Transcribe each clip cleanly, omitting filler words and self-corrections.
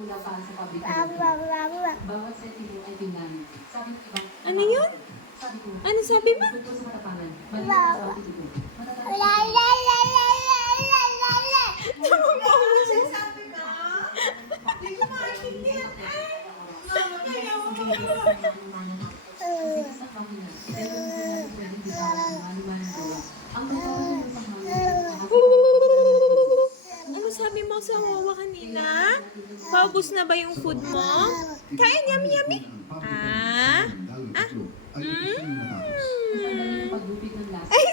Mula para sa public health. Bawat setting ay tingnan. Sabi ng iba, Ano yun? sabi ko, Ano sabi mo? tungkol sa matapangan. Maliit ang sabi ko. Matatanong Sabi ba? Hindi ko maintindihan. Mama, kaya ako. Ano sabi mo sa wawa kanina? Paubos na ba yung food mo? Kain, yummy, yummy. Ah? Ah? paggupit ng lasa. Ay,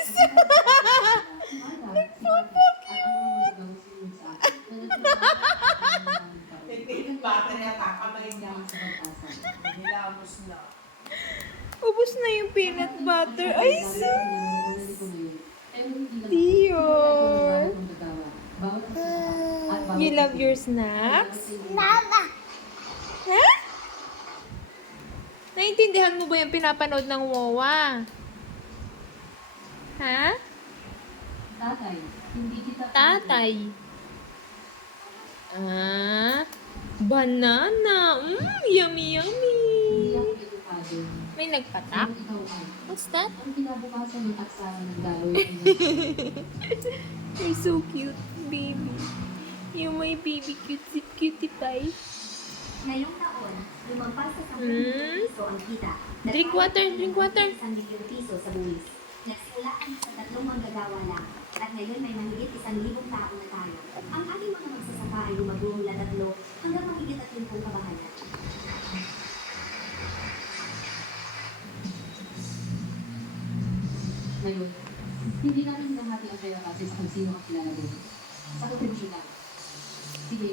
Bata niya, takamay niya. Nilamos na. ubos na yung peanut butter. Ay, sus! Dior. You love your snacks? Ha? Naintindihan mo ba yung pinapanood ng Wawa? Ha? Tatay, hindi kita Tatay. Ah, banana. Yummy, yummy. Hindi ako edukado. May nagpatak? Pero ikaw ay. What's that? Ang kinabukasan ng aksara ng galoy ay You're so cute, baby. You're my baby cutie, cutie pie. Ngayong taon, lumampas sa 10 Hmm? milyong piso ang kita. Drink water, drink water. 1 milyong piso sa buwis. Nagsimula kami sa 3 manggagawa lang. At ngayon may mahigit 1,000 tao na tayo. Ang ating mga magsasaka ay lumago mula 3 hanggang mahigit 30 kabahayan. Ngayon, hindi natin hinahati ang pera kasi sa kung sino ang kilala mo. Sa kontribusyon lang. Sige,